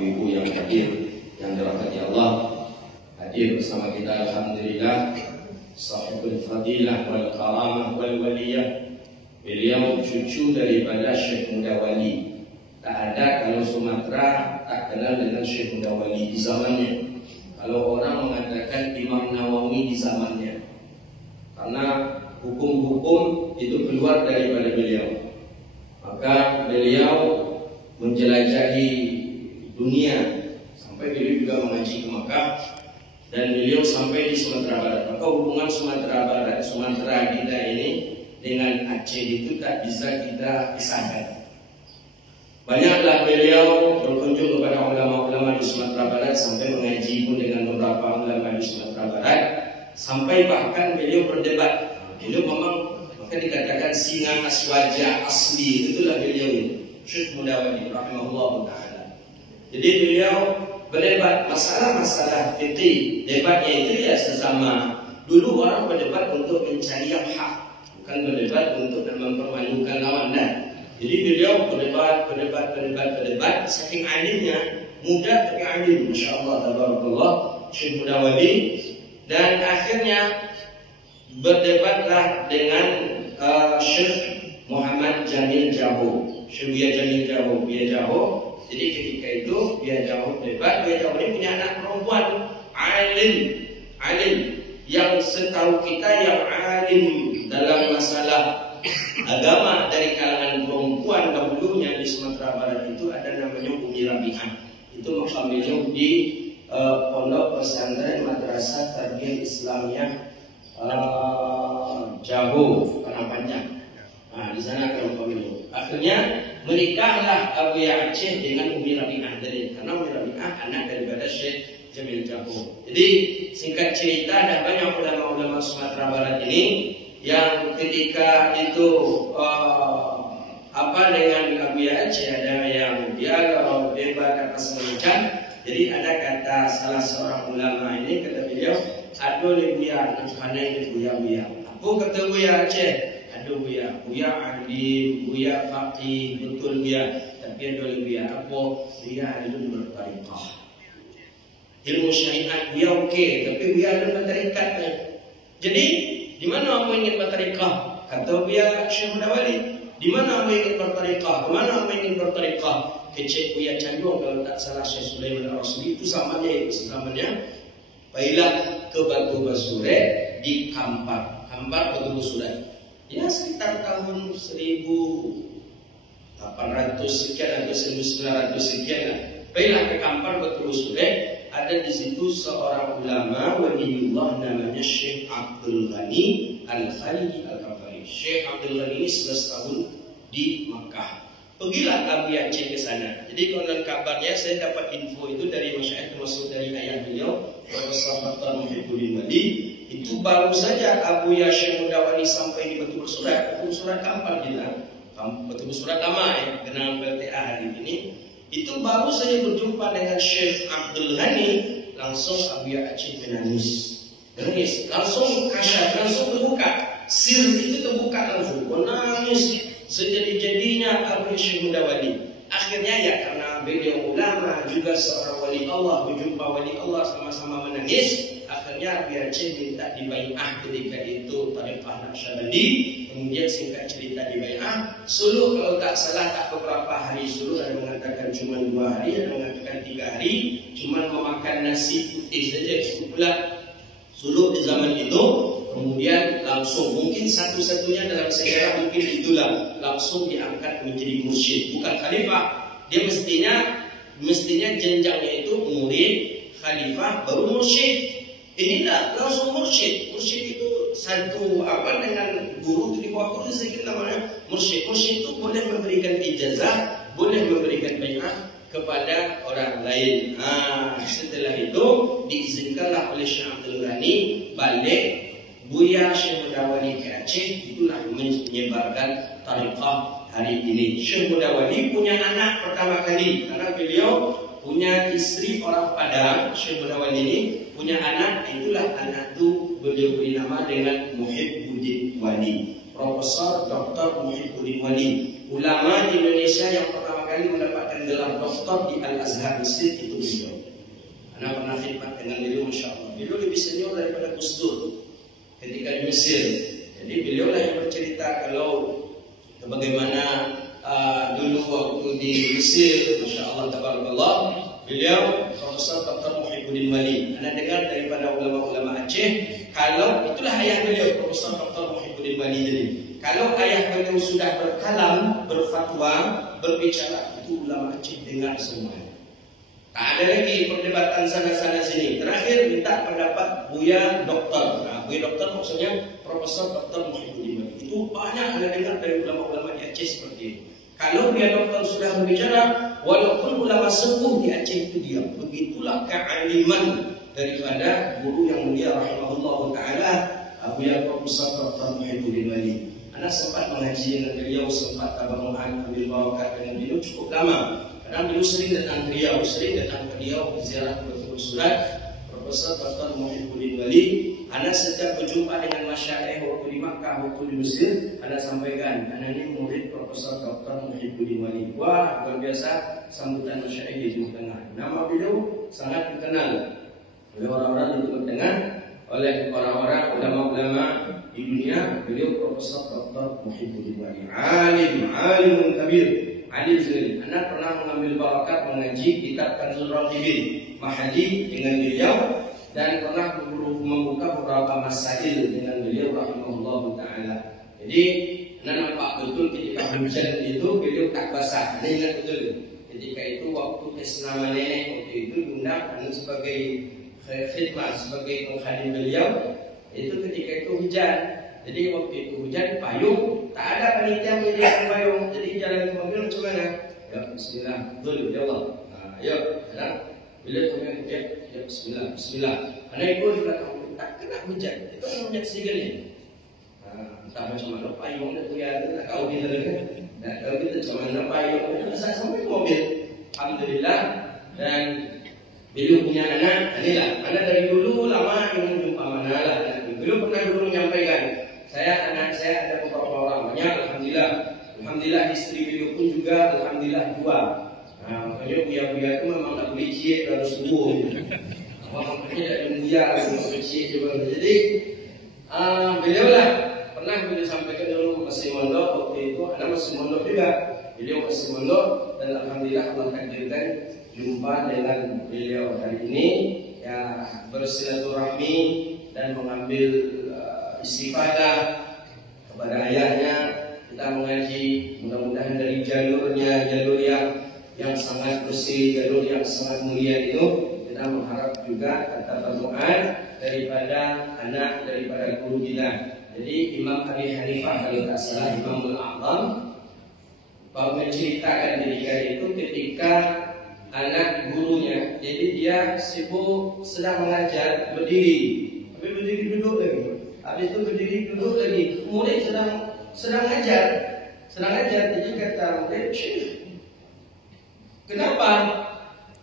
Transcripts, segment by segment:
ibu-ibu yang hadir, yang dirahmati Allah. Hadir bersama kita alhamdulillah sahibul fadilah wal karamah wal waliyah. Beliau cucu daripada Syekh Mudawali. Tak ada kalau Sumatera tak kenal dengan Syekh Mudawali di zamannya. Kalau orang mengatakan Imam Nawawi di zamannya, karena hukum-hukum itu keluar daripada beliau. Maka beliau menjelajahi dunia sampai beliau juga mengaji ke Makkah, dan beliau sampai di Sumatera Barat. Maka hubungan Sumatera Barat, Sumatera kita ini dengan Aceh itu tak bisa kita pisahkan. Banyaklah beliau berkunjung kepada ulama-ulama di Sumatera Barat, sampai mengaji pun dengan beberapa ulama di Sumatera Barat, sampai bahkan beliau berdebat. Beliau memang maka dikatakan singa aswaja asli, itulah beliau ini, Syekh Mudawali rahimahullah ta'ala. Jadi beliau berdebat masalah-masalah fikih. Debatnya itu ya sesama. Dulu orang berdebat untuk mencari yang hak, bukan berdebat untuk mempermalukan lawannya. Jadi beliau berdebat, saking alimnya, muda tapi alim, Masya Allah, tabarakallah, Syekh Mudawali. Dan akhirnya berdebatlah dengan Syekh Muhammad Jamil Jaho, Syekh Buya Jamil Jaho, Buya Jaho. Jadi ketika itu Buya Jaho debat. Buya Jaho ini punya anak perempuan alim yang setahu kita yang alim dalam masalah agama dari kalangan perempuan dahulunya di Sumatera Barat itu ada namanya Umi Rabi'ah. Itu makam beliau di Pondok Pesantren Madrasah Tarbiyah Islamiyah Jaho, Tanah Panjang. Nah, di sana kalau pemilu. Akhirnya menikahlah Abu Aceh dengan Umi Rabi'ah, karena Umi Rabi'ah anak daripada Syekh Jamil Jaho. Jadi singkat cerita, ada banyak ulama-ulama Sumatera Barat ini yang ketika itu dengan Abu Aceh ada yang dialog, debat apa semacam. Jadi ada kata salah seorang ulama ini, kata beliau, aduh Buya, karena ini Buya. Apa kata Buya Aceh? Aduh Buya alim, Buya faqih, betul Buya. Tapi aduh Buya apa? Buya itu bertariqah. Ilmu syariat Buya oke, tapi Buya ada bertariqat. Jadi di mana aku ingin bertariqah? Kata Buya Syekh Mudawali, di mana aku ingin bertariqah? Kemana aku ingin bertariqah? Kecek Buya Candung kalau tak salah Syekh Sulaiman Al-Rasuli itu samanya. Baiklah ke Batu Basure di Kampar Batu Basure. Ya sekitar tahun 1800 sekian atau 1900 sekian. Baiklah ke Kampar Batu Basure. Ada di situ seorang ulama waliullah namanya Syekh Abdul Ghani Al-Khalidi Al-Kafari. Syekh Abdul Ghani 11 tahun di Makkah. Pergilah Abu Aceh ke sana. Jadi konon kabarnya saya dapat info itu dari masyayikh, termasuk dari ayah beliau, Profesor Dr. Muhyiddin Wali. Itu baru saja Abu Syekh Mudawali sampai di Batu Surat Kampar kita. Batu Surat lama ya, genangan PLTA hari ini. Itu baru saja berjumpa dengan Syekh Abdul Ghani, langsung Abu Aceh menangis, langsung kasyaf, langsung terbuka. Sir itu terbuka langsung, menangis. Sejadi-jadinya Abu Syekh Mudawali. Akhirnya ya karena beliau ulama juga seorang wali Allah, berjumpa wali Allah sama-sama menangis. Akhirnya Abu Aceh minta dibai'ah ketika itu Tariqah Naqsyabandi. Kemudian singkat cerita dibai'ah. Suluh kalau tak salah tak beberapa hari suluh, ada mengatakan cuma 2 hari, ada mengatakan 3 hari. Cuma memakan nasi putih saja itu pula suluh di zaman itu. Kemudian langsung, mungkin satu-satunya dalam sejarah mungkin itulah, langsung diangkat menjadi mursyid, bukan khalifah. Dia mestinya jenjangnya itu murid, khalifah, baru mursyid. Ini tak langsung mursyid. Mursyid itu satu dengan guru itu di bawah guru sedikit namanya mursyid. Mursyid itu boleh memberikan ijazah, boleh memberikan bai'ah kepada orang lain. Setelah itu diizinkanlah oleh Syekh Abdul Ghani balik Buya Syekh Mudawali ke Aceh. Itulah menyebarkan tariqah hari ini. Syekh Mudawali punya anak pertama kali, karena beliau punya istri orang Padang. Syekh Mudawali ini punya anak, itulah anak itu beliau beri nama dengan Muhyiddin Wali, Profesor Dr. Muhyiddin Wali, ulama di Indonesia yang pertama kali mendapatkan gelar doktor di Al-Azhar Mesir itu beliau. Anak pernah khidmat dengan beliau, Masya Allah. Beliau lebih senior daripada Gus Dur ketika di Mesir. Jadi beliau lah yang bercerita kalau bagaimana dulu waktu di Mesir, Masya Allah, tabarakallah, beliau Profesor Dr. Muhyiddin Wali. Anda dengar daripada ulama-ulama Aceh, kalau itulah ayah beliau, Profesor Dr. Muhyiddin Wali jadi. Kalau ayah beliau sudah berkalam, berfatwa, berbicara, itu ulama Aceh dengar semua. Tak ada lagi perdebatan sana-sana sini. Terakhir minta pendapat Buya Doktor. Nah, Buya Doktor maksudnya Profesor Dr. Muhyiddin Wali. Itu banyak Anda dengar dari ulama-ulama di Aceh seperti itu. Kalau Buya Doktor sudah berbicara, walaupun ulama sepuh di Aceh itu diam. Begitulah kealiman daripada guru yang mulia rahimahullah ta'ala, Buya Profesor Dr. Muhyiddin Wali. Anak sempat mengaji dengan beliau, sempat tabaruan, ambil bawakan dengan beliau cukup lama. Karena beliau sering datang ke Riau, ziarah ke Surat Profesor Dr. Muhyiddin Wali. Anak setiap berjumpa dengan masyarakat waktu di Makkah, waktu di Mesir, anak sampaikan, anak ini murid Profesor Dr. Muhyiddin Wali. Wah, luar biasa sambutan masyarakat di Timur Tengah. Nama beliau sangat dikenal oleh orang-orang di Timur Tengah, oleh orang-orang ulama-ulama di dunia. Beliau Profesor Dr. Muhyiddin Wali, alimun kabir, alim sekali. Anak pernah mengambil barakat mengaji kitab Kanzul Raqibin Mahadi dengan beliau, dan pernah membuka beberapa masail dengan beliau rahimahullah ta'ala. Jadi anak nampak betul ketika hujan itu beliau tak basah. Anda ingat betul ketika itu waktu kesenama nenek waktu itu diundang sebagai khidmat, sebagai penghadim beliau. Itu ketika itu hujan. Jadi waktu itu hujan payung, tak ada panitia menyediakan payung. Jadi jalan ke mobil macam mana? Ya bismillah, betul ya Allah. Ayo, nah, bila kemudian ya bismillah, bismillah. Anak itu di belakang tak kena hujan. Itu menyaksikan ini. Tak macam mana payung dah kuliah, tak tahu kita lagi. Tak tahu kita macam mana payung. Kita sampai mobil. Alhamdulillah. Dan beliau punya anak, inilah. Anak dari dulu lama ingin jumpa mana lah. Beliau pernah dulu menyampaikan, anak saya ada beberapa orang banyak, alhamdulillah. Alhamdulillah istri beliau pun juga, alhamdulillah dua. Makanya buya-buya itu memang tak boleh cie kalau sembuh. Makanya tak ada buya kalau cie juga. Jadi beliau lah pernah beliau sampaikan dulu masih mondok waktu itu, anak masih mondok juga. Beliau masih mondok dan alhamdulillah Allah takdirkan jumpa dengan beliau hari ini, ya bersilaturahmi dan mengambil istifadah kepada ayahnya. Kita mengaji, mudah-mudahan dari jalur yang sangat bersih, jalur yang sangat mulia itu, kita mengharap juga keterbukaan daripada anak, daripada guru kita. Jadi Imam Abi Hanifah kalau tak salah, Imamul A'zam, menceritakan ketika itu ketika anak gurunya, jadi dia sibuk sedang mengajar, berdiri, habis berdiri duduk lagi, habis itu berdiri duduk lagi, murid sedang ngajar, jadi kata murid, kenapa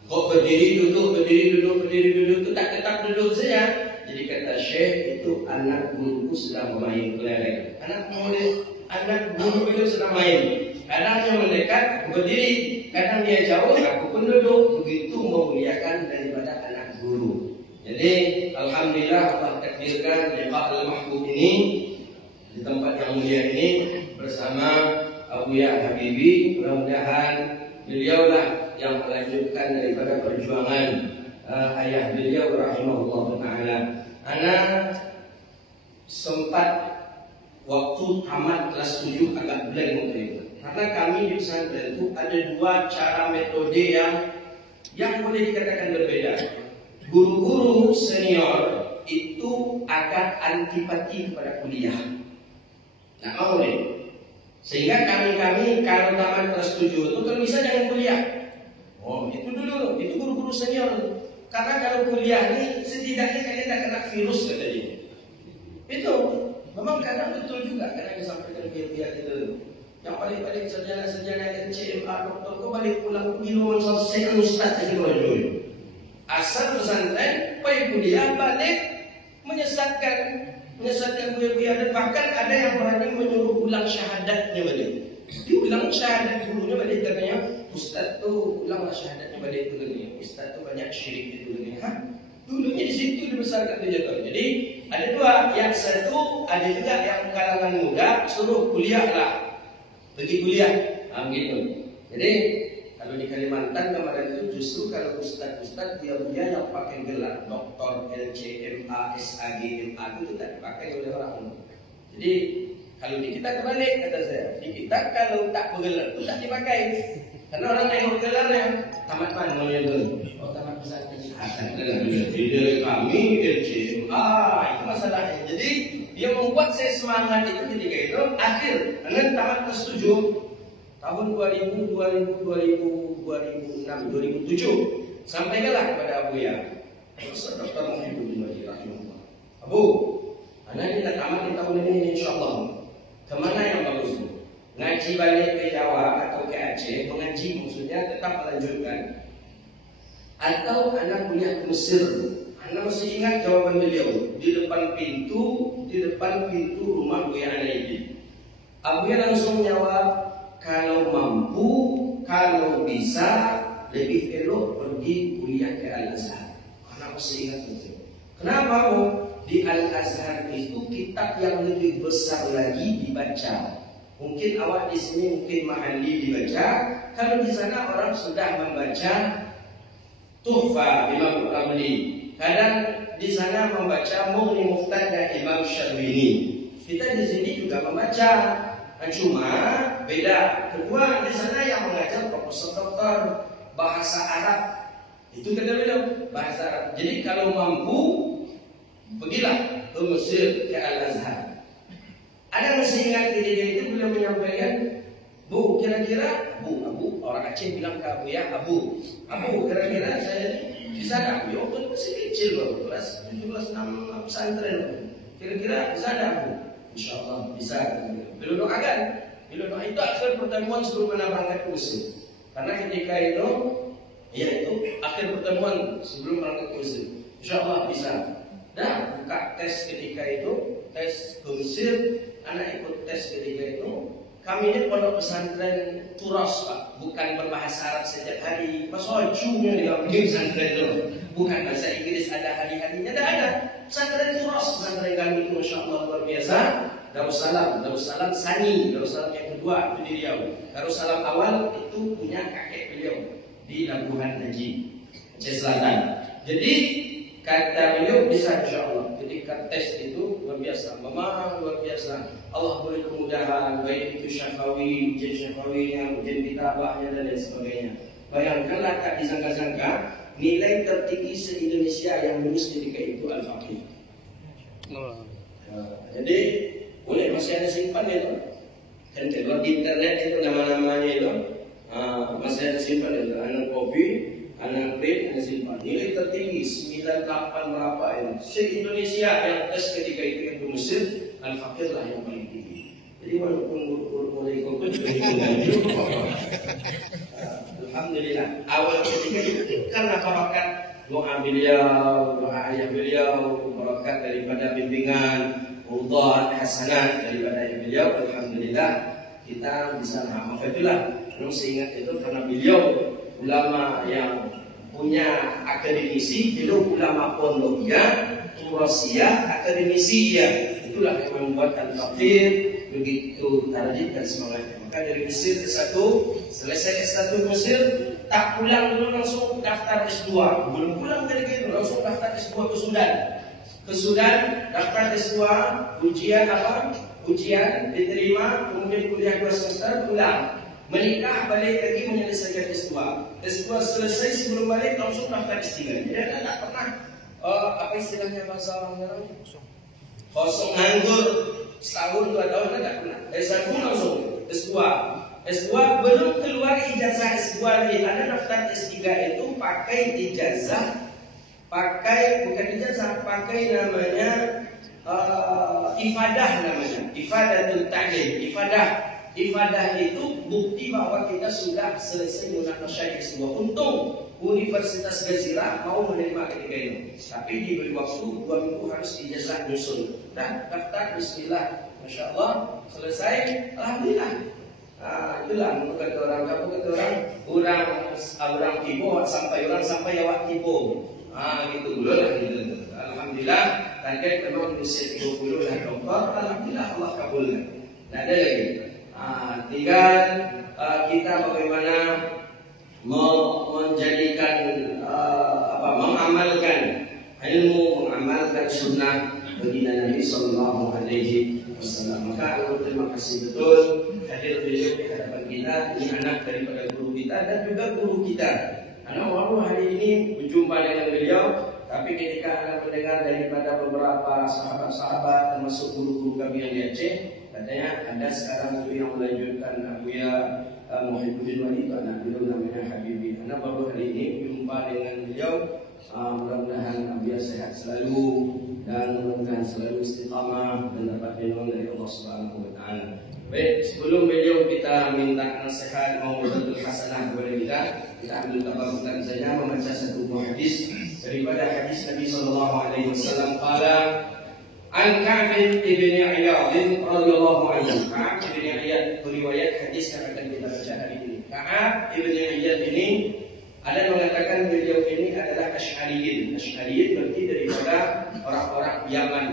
kok berdiri duduk itu tak tetap duduk saja? Jadi kata Syekh, itu anak guruku sedang bermain kelereng. Anak guru itu sedang main. Kadang dia mendekat, berdiri, kadang dia jauh, aku pun duduk. Begitu memuliakan daripada anak guru. Jadi alhamdulillah Allah takdirkan liqa al-mahbub ini di tempat yang mulia ini bersama Buya Habibie. Mudah-mudahan beliaulah yang melanjutkan daripada perjuangan ayah beliau rahimahullah ta'ala. Anak sempat waktu tamat kelas 7 agak blank waktu itu. Karena kami di pesantren itu ada dua cara metode yang boleh dikatakan berbeda. Guru-guru senior itu agak antipati kepada kuliah. Nah, mau nih. Sehingga kami kalau tamat kelas 7 itu kalau bisa jangan kuliah. Oh, itu dulu, itu guru-guru senior. Karena kalau kuliah ini setidaknya kalian tak kena virus kata dia. Itu memang kadang betul juga kadang disampaikan biar itu. Yang paling sarjana CMA doktor kau balik pulang minuman selesai ustaz lagi rojul. Asal pesantren, pergi kuliah balik menyesatkan kuliah dan bahkan ada yang berani menyuruh ulang syahadatnya balik. Diulang syahadat gurunya balik katanya, Ustaz tuh ulanglah syahadatnya pada itu katanya. Ustaz tuh banyak syirik itu katanya. Dulunya di situ dibesarkan dia tuh. Jadi ada dua, yang satu ada juga yang kalangan muda suruh kuliah lah, pergi kuliah, gitu. Jadi kalau di Kalimantan kemarin itu justru kalau ustaz dia punya yang pakai gelar doktor, LCMA, SAG, MA itu tidak dipakai oleh orang. Jadi kalau di kita kebalik kata saya, di kita kalau tak bergelar itu tak dipakai. Karena orang nengok gelarnya, tamat mana itu? Oh tamat pesantren. Jadi kami LCMA itu masalahnya. Jadi dia membuat saya semangat itu ketika itu akhir, karena tamat kelas 7 tahun 2000, 2006, 2007 sampaikanlah kepada Abu Ya, Profesor Dr. Muhyiddin rahimahullah. Abu, anak kita tamat di tahun ini insyaallah. Kemana yang bagus? Ngaji balik ke Jawa atau ke Aceh, mengaji maksudnya tetap melanjutkan, atau anak kuliah ke Mesir? Anda masih ingat jawaban beliau di depan pintu rumah Buya Anaidi. Abu Ya langsung menjawab, kalau mampu, kalau bisa, lebih elok pergi kuliah ke Al-Azhar. Anak masih ingat itu. Kenapa Bu? Di Al-Azhar itu kitab yang lebih besar lagi dibaca. Mungkin awak di sini mungkin Mahalli dibaca. Kalau di sana orang sudah membaca Tuhfa Imam Ramli. Kadang di sana membaca Mughni Muqtada Imam Syarbini. Kita di sini juga membaca. Cuma beda. Kedua di sana yang mengajar profesor doktor bahasa Arab. Itu kata beliau bahasa Arab. Jadi kalau mampu pergilah ke Mesir, ke Al-Azhar. Ada masih ingat ketika itu beliau menyampaikan, Bu, kira-kira Abu orang Aceh bilang ke Abu Ya, Abu kira-kira saya bisa tak? Ya waktu itu masih kecil loh, kelas 17-6 pesantren. Kira-kira bisa tak Bu? InsyaAllah bisa. Beliau doakan. Beliau doa itu akhir pertemuan sebelum anda berangkat ke Mesir. Karena ketika itu, ya itu akhir pertemuan sebelum berangkat ke Mesir. InsyaAllah bisa. Dan buka tes ketika itu, tes ke Mesir, anak ikut tes ketika itu. Kami ini pondok pesantren Turas Pak, bukan berbahasa Arab setiap hari. Bahasa ujungnya di pesantren itu, bukan bahasa Inggris ada hari-harinya, tidak ada. Pesantren Turas, pesantren kami itu Masya Allah luar biasa. Darussalam Sani, Darussalam yang kedua itu di Riau. Darussalam awal itu punya kakek beliau di Labuhan Haji, Aceh Selatan. Jadi kata beliau bisa insya Allah. Ketika tes itu luar biasa, memang luar biasa. Allah beri kemudahan, baik itu syafawi, ujian syafawinya, ujian kitabahnya dan lain sebagainya. Bayangkanlah tak disangka-sangka nilai tertinggi se-Indonesia yang lulus ketika itu Al-Faqih. Jadi boleh masih ada simpan itu. Dan keluar di internet itu nama-namanya itu masih ada simpan itu. Anak kopi, anak print, anak simpan. Nilai tertinggi 98 berapa ini. Se-Indonesia yang tes ketika itu yang di Mesir, Al-Faqih lah yang paling tinggi. Jadi walaupun mulai kopi alhamdulillah awal ketika itu karena barakat doa beliau, doa ayah beliau, barakat daripada bimbingan Udah hasanat daripada beliau, alhamdulillah kita bisa mengamalkan itulah. Namun seingat itu karena beliau ulama yang punya akademisi, beliau ulama pondoknya, Turasia, akademisi ya. Itulah yang membuat Al-Faqih begitu tarjib dan semangatnya. Maka dari Mesir ke satu, selesai S1 Mesir, tak pulang dulu langsung daftar S2. Belum pulang dari itu langsung daftar S2 ke Sudan. Ke Sudan, daftar S2, ujian ujian diterima, kemudian kuliah 2 semester, pulang. Menikah, balik lagi menyelesaikan S2. S2 selesai, sebelum balik langsung daftar S3. Jadi Anda tak pernah apa istilahnya bahasa orang kosong nganggur setahun 2 tahun tidak pernah. S1 langsung S2. S2 belum keluar ijazah S2 lagi. Anda daftar S3 itu pakai ijazah, bukan ijazah, pakai namanya ifadah namanya. Ifadatul ta'lim. Ifadah itu bukti bahwa kita sudah selesai munaqasyah S2. Untung Universitas Gazira mau menerima ketika itu. Tapi diberi waktu 2 minggu harus ijazah nyusun. Dan daftar bismillah. Masya Allah selesai. Alhamdulillah. Itulah kata orang, apa kata orang tipu sampai awak tipu. Gitu dulu lah gitu. Alhamdulillah, target memang usia 30 lah dokter. Alhamdulillah Allah kabulkan. Tak ada lagi. Tinggal kita bagaimana menjadikan mengamalkan ilmu, mengamalkan sunnah baginda Nabi Sallallahu Alaihi Wasallam. Maka Allah terima kasih betul hadir beliau di hadapan kita. Ini anak daripada guru kita dan juga guru kita. Karena baru hari ini berjumpa dengan beliau, tapi ketika anda mendengar daripada beberapa sahabat-sahabat termasuk guru-guru kami yang di Aceh, katanya anda sekarang itu yang melanjutkan Abuya Muhyiddin Wali itu anak beliau namanya Habibi. Anda baru hari ini berjumpa dengan beliau. Mudah-mudahan Abuya sehat selalu dan mudah-mudahan selalu istiqamah dan dapat lindungan dari Allah Subhanahu Wa Taala. Baik, sebelum beliau kita minta nasihat maupun hasanah kepada kita ambil tabarukan saja membaca satu buah hadis daripada hadis Nabi Sallallahu Alaihi Wasallam. Qala an Ka'b ibn Iyad radhiyallahu anhu. Ka'b ibn Iyad riwayat hadis yang akan kita baca hari ini. Ka'b ibn Iyad ini ada mengatakan beliau ini adalah Asy'ariyin. Asy'ariyin berarti daripada orang-orang Yaman.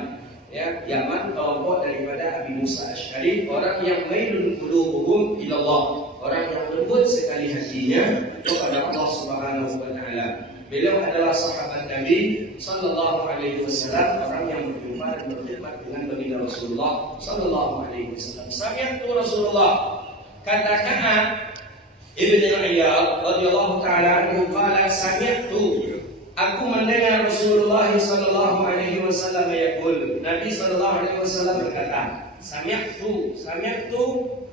Ya, Yaman kelompok daripada Abi Musa Asy'ari, orang yang mailun qulubuhum ila Allah, orang yang lembut sekali hatinya kepada Allah Subhanahu Wa Taala. Beliau adalah sahabat Nabi Sallallahu Alaihi Wasallam, orang yang berjumpa dan berkhidmat dengan baginda Rasulullah Sallallahu Alaihi Wasallam. Sami'tu Rasulullah, katakan Ibnu Iyad radhiyallahu taala anhu qala sami'tu, aku mendengar Rasulullah sallallahu alaihi wasallam yaqul, Nabi sallallahu alaihi wasallam berkata, sami'tu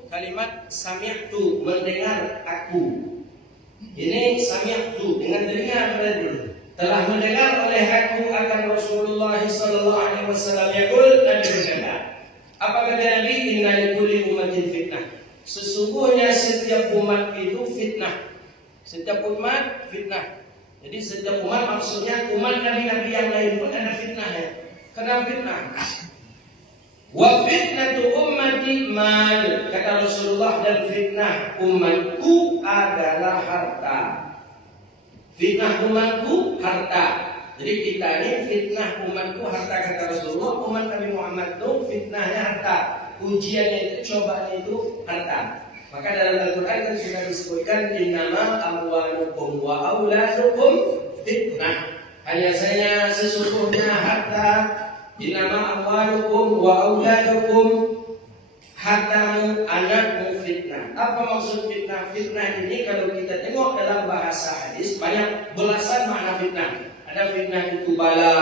kalimat sami'tu mendengar aku. Ini sami'tu dengan telinga berarti telah mendengar oleh aku akan Rasulullah sallallahu alaihi wasallam yaqul, Nabi berkata. Apa kata Nabi? Inna likulli ummatin fitnah. Sesungguhnya setiap umat itu fitnah. Setiap umat fitnah. Jadi setiap umat maksudnya umat nabi-nabi yang lain pun ada fitnahnya. Kena fitnah. Wa fitnatu ummati mal, kata Rasulullah, dan fitnah umatku adalah harta. Fitnah umatku harta. Jadi kita ini fitnah umatku harta, kata Rasulullah. Umat Nabi Muhammad itu fitnahnya harta. Ujiannya itu, cobaannya itu harta. Maka dalam Al-Quran kan sudah disebutkan innama amwalukum wa auladukum fitnah. Hanya saja sesungguhnya harta, innama amwalukum wa auladukum, hartamu, anakmu fitnah. Apa maksud fitnah? Fitnah ini kalau kita tengok dalam bahasa hadis banyak belasan makna fitnah. Ada fitnah itu bala,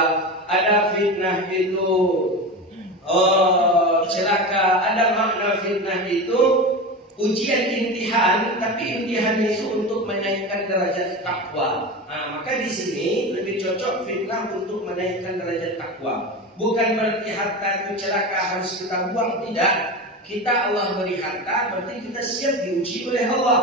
ada fitnah itu celaka, ada makna fitnah itu ujian imtihan, tapi imtihan itu untuk menaikkan derajat takwa. Maka di sini lebih cocok fitnah untuk menaikkan derajat takwa. Bukan berarti harta itu celaka harus kita buang, tidak. Kita Allah beri harta, berarti kita siap diuji oleh Allah.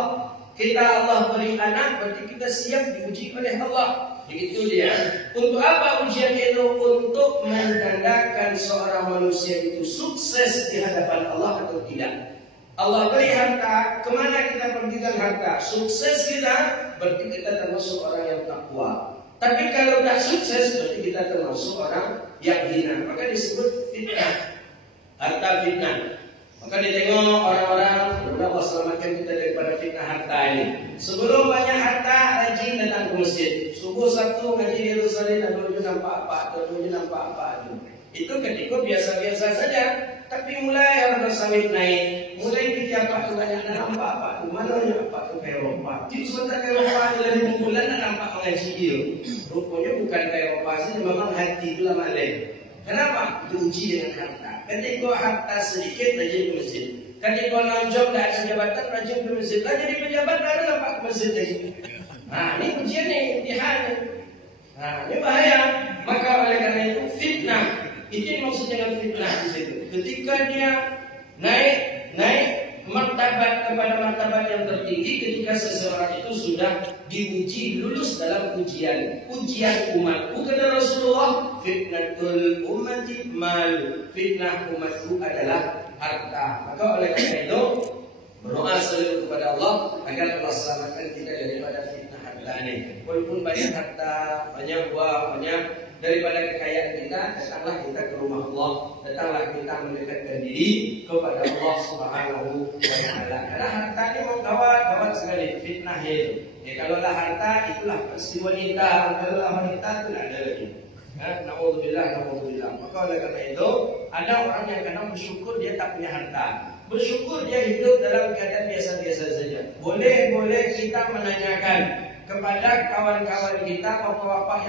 Kita Allah beri anak, berarti kita siap diuji oleh Allah. Begitu dia. Untuk apa ujian itu? Untuk menandakan seorang manusia itu sukses di hadapan Allah atau tidak. Allah beri harta, kemana kita pergikan harta? Sukses kita, berarti kita termasuk orang yang takwa. Tapi kalau tak sukses, berarti kita termasuk orang yang hina. Maka disebut fitnah. Harta fitnah. Maka ditengok orang-orang, Allah selamatkan kita daripada fitnah harta ini. Sebelum banyak harta, rajin datang ke masjid. Subuh Sabtu ngaji di Yerusalem, ada tujuh nampak apa. Itu ketika biasa-biasa saja. Tapi mulai harga sawit naik, mulai pejabat banyak nampak apa tu, mana yang apa tu ke Eropa. Di sebentar ke Eropa dalam 5 bulan nak nampak mengaji dia. Rupanya bukan ke Eropa saja, memang hati itu lama lain. Kenapa? Diuji dengan harta. Ketika harta sedikit, rajin ke masjid. Ketika nonjok dah ada jabatan, rajin ke masjid. Lah jadi pejabat baru nampak ke masjid lagi. Ini ujian ni, imtihan. Ini bahaya. Maka oleh karena itu fitnah. Itu maksud dengan fitnah di situ. Ketika dia naik martabat kepada martabat yang tertinggi, ketika seseorang itu sudah diuji lulus dalam ujian umatku, kata Rasulullah, fitnatul ummati mal, fitnah umatku adalah harta. Maka oleh karena itu Berdoa selalu kepada Allah agar Allah selamatkan kita daripada fitnah harta ini. Walaupun banyak harta, banyak uang, banyak daripada kekayaan kita, datanglah kita ke rumah Allah, datanglah kita mendekatkan diri kepada Allah Subhanahu wa Ta'ala. Karena harta ini mau gawat sekali fitnah itu. Ya kalau lah harta itulah pasti wanita, kalau lah wanita itu tidak ada lagi. Naudzubillah. Maka oleh karena itu ada orang yang kadang bersyukur dia tak punya harta. Bersyukur dia hidup dalam keadaan biasa-biasa saja. Boleh kita menanyakan kepada kawan-kawan kita, bapak-bapak